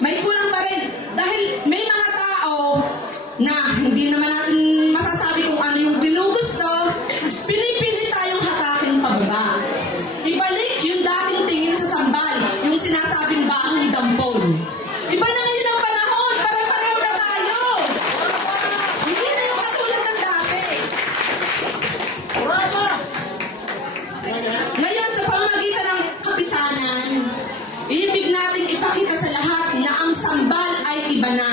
May kulang pa rin. Dahil may mga tao na hindi naman natin masasabi kung ano yung ginugusto, pinipili tayong hatakin pababa. Ibalik yung dating tingin sa sambal, yung sinasabing bahong dampol. Iba na ngayon ang panahon, pareho na tayo. Hindi na yung katulad ng dati. Ngayon, sa pamamagitan ng kapisanan, ibig nating ipakita sa lahat na ang sambal ay iba na.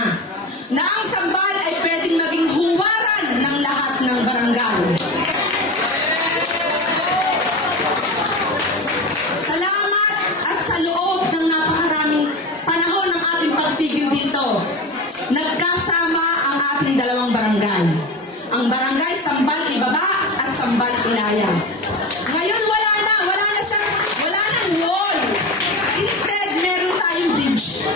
Na ang sambal ay pwedeng maging huwaran ng lahat ng barangay. Salamat at sa loob ng napakaraming panahon ng ating pagtigil dito, nagkasama ang ating dalawang barangay. Ang barangay Sambal Ibaba at Sambal Ilaya. Ngayon wala nang wall. Instead, meron tayong bridge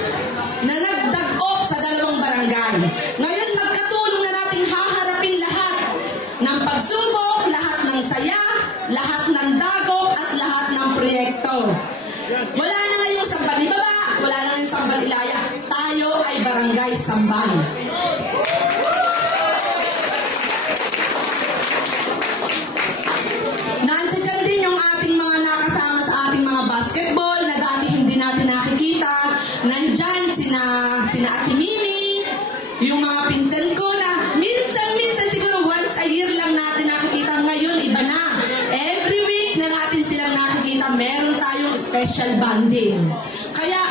na nagdagok sa dalawang barangay. Ngayon, magkatulong na nating haharapin lahat ng pagsubok, lahat ng saya, lahat ng dagok, at lahat ng proyekto. Wala na ngayong Sambal Ibaba, wala na ngayong Sambal Ilaya. Tayo ay Barangay Sambal. Nandiyan din yung ating mga nakasama sa ating mga basketball na dati hindi natin nakikita. Nandyan sina Ate Mimi, yung mga pinsan ko na minsan siguro once a year lang natin nakikita. Ngayon, iba na. Every week na natin silang nakikita, meron tayong special bonding. Kaya,